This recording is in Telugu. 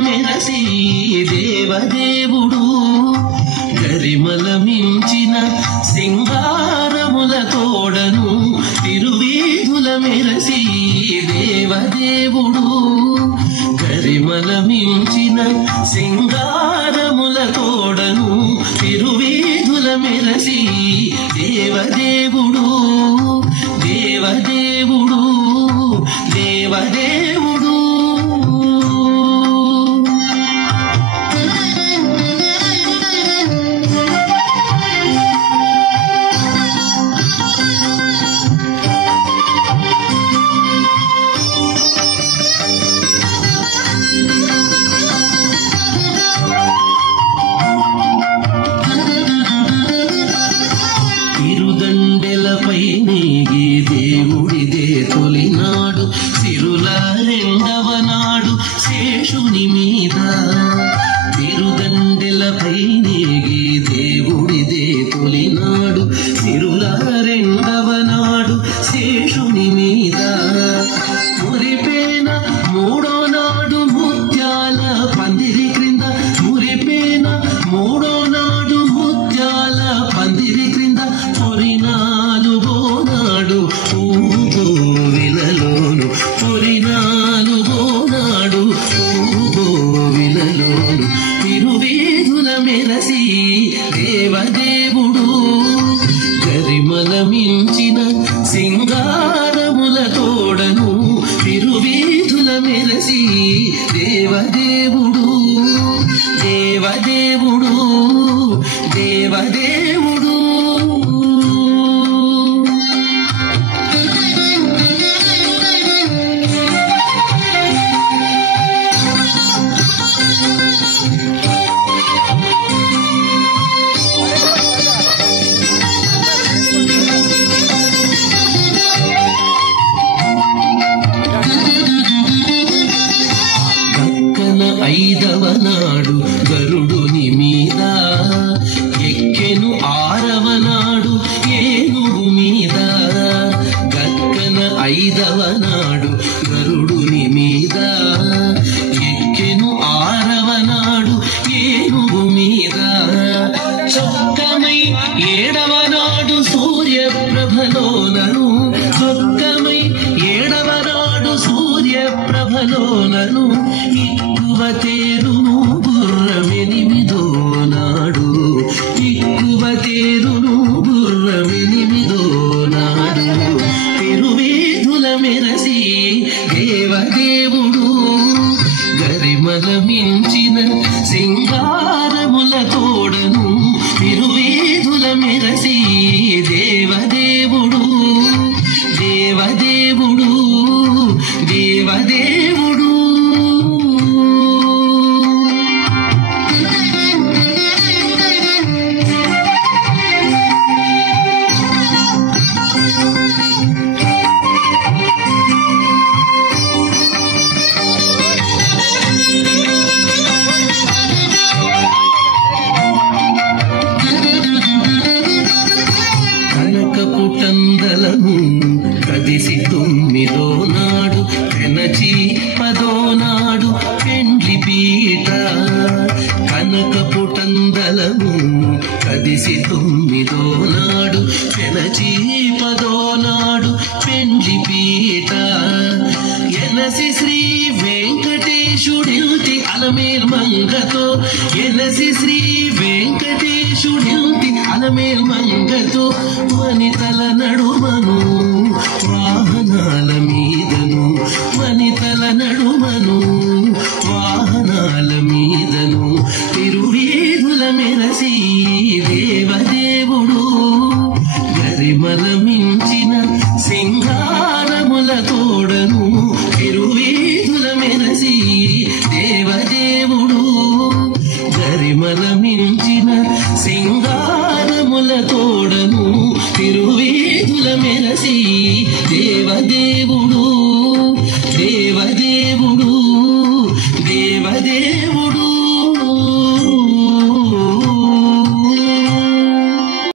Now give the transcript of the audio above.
మెరసి దేవదేవుడు గరిమల మించిన సింగారముల తోడను తిరువీధుల మెరసి దేవదేవుడు గరిమల మించిన సింగారముల తోడను తిరువీధుల మెరసి దేవదేవుడు దేవదేవుడు దేవదేవుడు తిరుదండెలపై నీగి దేవుడిదే తొలినాడు సిరుల రెండవ నాడు శేషుని మీద తిరుదండెలపై నీగి దేవుడిదే తొలినాడు సిరుల రెండవ నాడు శేషుని మీద మురిపేన మూడో నాడు ముత్యాల పందిరి క్రింద మురిపేన మూడో నాడు ముత్యాల పందిరి క్రింద పొరినాలుగో నాడు ఊగోవిలలోను పొరినాలుగో నాడు ఊగోవిలలోను తిరువీధుల మెరసి దేవదేవుడు గరిమల మించిన సింగారముల తోడను తిరువీధుల మెరసి దేవదేవుడు దేవదేవుడు దేవదేవుడు ఐదవ నాడు గరుడుని మీద ఎక్కెను ఆరవ నాడు ఏనుగు మీద గక్కన ఐదవ నాడు గరుడుని మీద ఎక్కెను ఆరవ నాడు ఏనుగు మీద చొక్కమై ఏడవ నాడు సూర్యప్రభలోనను చొక్కమై ఏడవ నాడు సూర్యప్రభలోనను తేరును గుర్రమెనిమిదో నాడు ఎక్కువ తేరును గుర్రమెనిమిదో నాడు తిరువీధుల మెరసి దేవదేవుడు గరిమల మించిన సింగారముల తోడను తిరువీధుల మెరసి దేవదేవుడు దేవదేవుడు దేవదేవుడు కనకపుటందలము కదిసి తొమ్మిదో నాడు పెనచి పదో నాడు పెండ్లి పీట కనకపుటందలము కదిసి తొమ్మిదో నాడు పెనచి పదో నాడు పెండ్లి పీట ఎనసి శ్రీ వెంకటేశుడిల్తి అలమేల్ మంగతో ఎనసి శ్రీ వెంకటేశుడిల్తి అలమేల్ మంగతో వనితల నడుమను వాహనాల మీదను వనితల నడుమను వాహనాల మీదను తిరువీధుల మెరసి దేవదేవుడు గరిమల మించిన సింగారముల తోడను తిరువీధుల మెరసి దేవదేవుడు గరిమల మించిన సింగారముల తోడను తిరువీధుల మెరసి